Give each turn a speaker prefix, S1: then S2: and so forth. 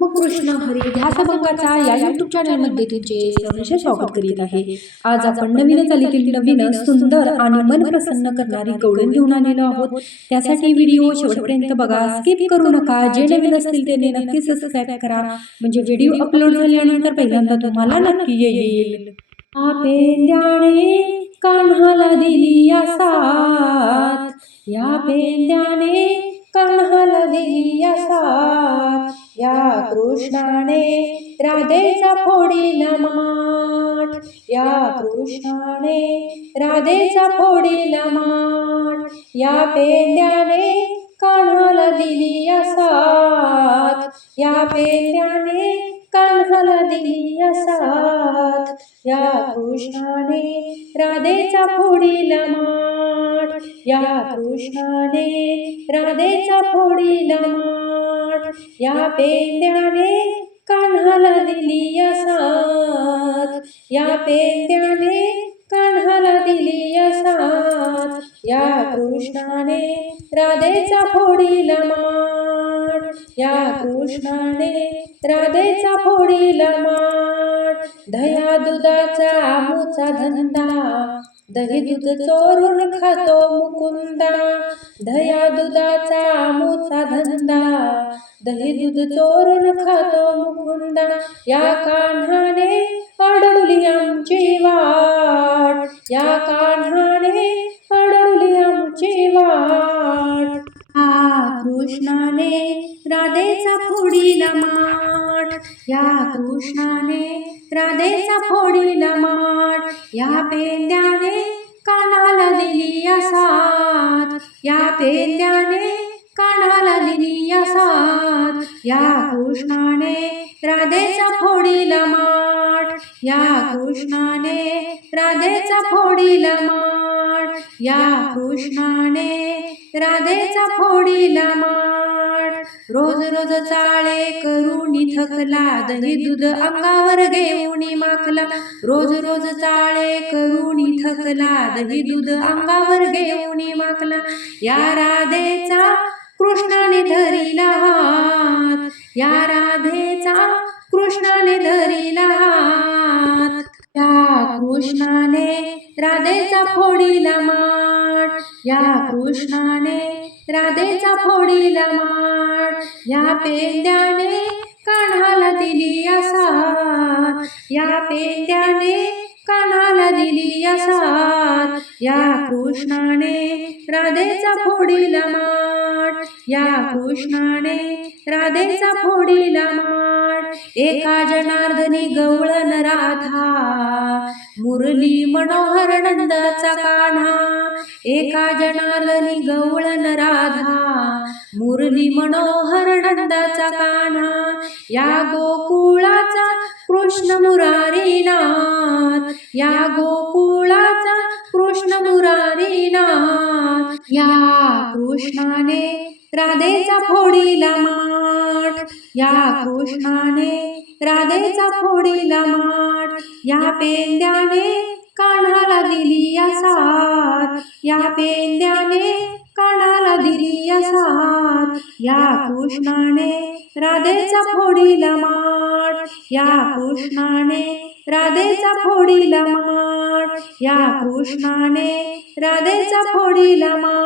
S1: मग कृष्ण हरी ध्यासभंगाचा या युट्यूब चॅनलमध्ये तुमचे सहर्ष स्वागत करीत आहे. आज आपण नवीनच चालीतील नवीन सुंदर आणि मन प्रसन्न करणारी गवळण घेऊन आलेलो आहोत. त्यासाठी व्हिडिओ शेवटपर्यंत बघा. स्किप करू नका. जे नवीन असतील त्यांनी नक्की सबस्क्राईब करा. म्हणजे व्हिडिओ अपलोड झाल्यानंतर पहिल्यांदा तुम्हाला नक्की येईल. पेंद्याने कान्हाला दिली या या पेंद्याने कृष्णाने राधेचा फोडीला माठ. या कृष्णाने राधेचा फोडीला माठ. या पेंद्याने कान्हाला दिली असात या पेंद्याने कान्हाला दिली असात या कृष्णाने राधेचा फोडीला माठ. या कृष्णाने राधेचा फोडीला माठ. या पेंद्याने कान्हाला दिली या साथ या पेंद्याने कान्हाला दिली या साथ या कृष्णाने राधेचा फोडीला माठ या कृष्णाने राधेचा फोडीला माठ दया दुधाचा आमूचा धंदा. दही दूध चोरून खातो मुकुंदा. दया दुधाचा आमूचा धंदा. दही दूध चोरून खातो मुकुंदा. या कान्हा या कृष्णाने राधेचा फोडीला माड या पेंद्याने कानाला दिली साथ या पेंद्याने कानाला दिली साथ या कृष्णाने राधेचा फोडीला माठ या कृष्णाने राधेचा फोडीला माठ या कृष्णाने राधेचा फोडीला माठ रोज रोज चाळे करुणी थकला दही दूध अंगावर घेऊन माखला. रोज रोज चाळे करुणी थकला दही दूध अंगावर घेऊन माखला. या राधेचा कृष्णाने धरिला हात. या राधेचा कृष्णाने धरिला हात. या कृष्णाने राधेचा फोडीला माठ या कृष्णाने राधेचा फोडीला माठ या पेंद्याने कानाला दिली असा या पेंद्याने कानाला दिली या या कृष्णाने राधेचा फोडील माठ या कृष्णाने राधेचा फोडील माठ एका जनार्दनी गवळण राधा मुरली मनोहर नंदाचा कान्हा. एका जनार्दनी गवळण राधा मुरली मनोहर नंदाचा कान्हा. या गोकुळाचा कृष्ण मुरारीनाथ या गोकुळाचा कृष्ण मुरारीनाथ या कृष्णाने राधेचा फोडीला माठ. या कृष्णाने राधेचा फोडीला माठ. या पेंद्याने कानाला दिली या साथ या पेंद्याने कानाला दिली या साथ या कृष्णाने राधेचा फोडीला माठ. या कृष्णाने राधेचा फोडीला माठ. या कृष्णाने राधेचा फोडीला माठ.